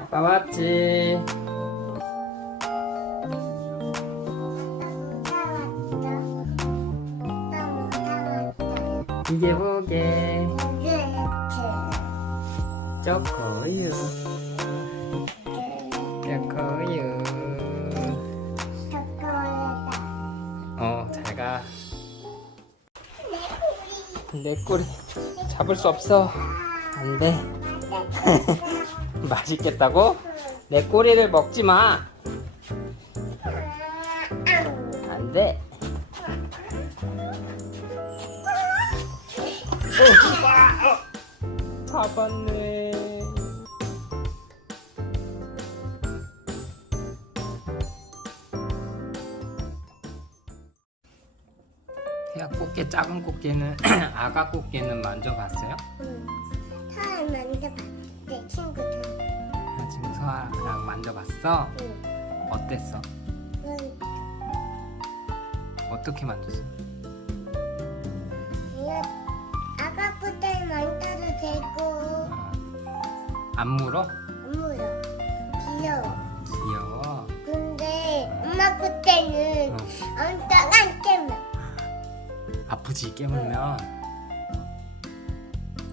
아빠 왔지. 이게 뭐게? 초코우유. 초코우유. 어, 잘 가. 내 꼬리 잡을 수 없어. 안 돼. 맛있겠다고? 내 꼬리를 먹지 마. 안 돼. 어. 잡았네. 태아 꽃게 작은 꽃게는 아가 꽃게는 만져봤어요? 사람 만져봤대 만져봤어? 응. 어땠어? 응. 어떻게 만졌어? 이거 아가부터 만져도 되고 어. 안 물어? 안 물어. 귀여워. 귀여워. 근데 엄마 그때는 어. 엄청 안 깨면 아프지 깨물면.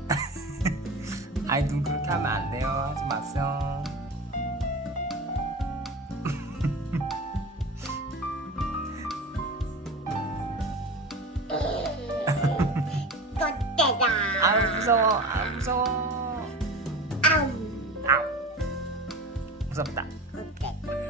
아이 눈 그렇게 하면 안 돼요. 하지 마세요. 무서워. 아 무서워. 아우. 아우. 무섭다. 무섭다.